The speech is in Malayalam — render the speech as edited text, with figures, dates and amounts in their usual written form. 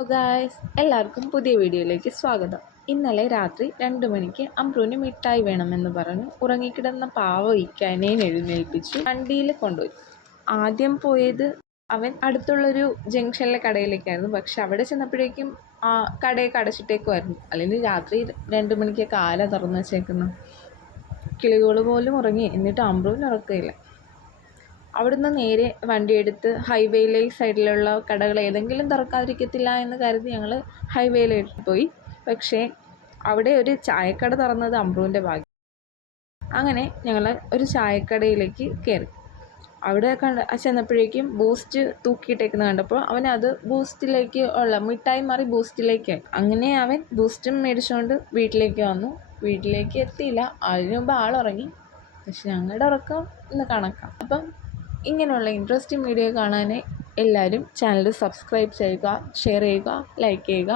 ഹലോ ഗായ്സ്, എല്ലാവർക്കും പുതിയ വീഡിയോയിലേക്ക് സ്വാഗതം. ഇന്നലെ രാത്രി 2 മണിക്ക് അമ്രുവിന് മിഠായി വേണമെന്ന് പറഞ്ഞു ഉറങ്ങിക്കിടന്ന പാവ ഇക്കാനെ എഴുന്നേൽപ്പിച്ചു വണ്ടിയിൽ കൊണ്ടുപോയി. ആദ്യം പോയത് അവൻ അടുത്തുള്ളൊരു ജംഗ്ഷനിലെ കടയിലേക്കായിരുന്നു. പക്ഷെ അവിടെ ചെന്നപ്പോഴേക്കും ആ കടയൊക്കെ അടച്ചിട്ടേക്കുമായിരുന്നു. അല്ലെങ്കിൽ രാത്രി 2 മണിക്കൊക്കെ ആരാ തുറന്നു വെച്ചേക്കുന്നു? കിളികൾ പോലും ഉറങ്ങി. എന്നിട്ട് അമ്രുവിന് ഉറക്കമില്ല. അവിടുന്ന് നേരെ വണ്ടിയെടുത്ത് ഹൈവേയിലെ സൈഡിലുള്ള കടകൾ ഏതെങ്കിലും തുറക്കാതിരിക്കത്തില്ല എന്ന് കരുതി ഞങ്ങൾ ഹൈവേയിലേക്ക് പോയി. പക്ഷേ അവിടെ ഒരു ചായക്കട തുറന്നത് അമ്രുവിൻ്റെ ഭാഗ്യം. അങ്ങനെ ഞങ്ങൾ ഒരു ചായക്കടയിലേക്ക് കയറി. അവിടെ ചെന്നപ്പോഴേക്കും ബൂസ്റ്റ് തൂക്കിയിട്ടേക്കുന്ന കണ്ടപ്പോൾ അവനത് ബൂസ്റ്റിലേക്ക് മിഠായി മാറി ബൂസ്റ്റിലേക്കായി. അങ്ങനെ അവൻ ബൂസ്റ്റും മേടിച്ചുകൊണ്ട് വീട്ടിലേക്ക് വന്നു. വീട്ടിലേക്ക് എത്തിയില്ല, അതിനു മുമ്പ് ആളുറങ്ങി. പക്ഷെ ഞങ്ങളുടെ ഉറക്കം ഇന്ന് കണക്കാം. അപ്പം ഇങ്ങനെയുള്ള ഇൻട്രസ്റ്റിംഗ് വീഡിയോ കാണാൻ എല്ലാവരും ചാനൽ സബ്സ്ക്രൈബ് ചെയ്യുക, ഷെയർ ചെയ്യുക, ലൈക്ക് ചെയ്യുക.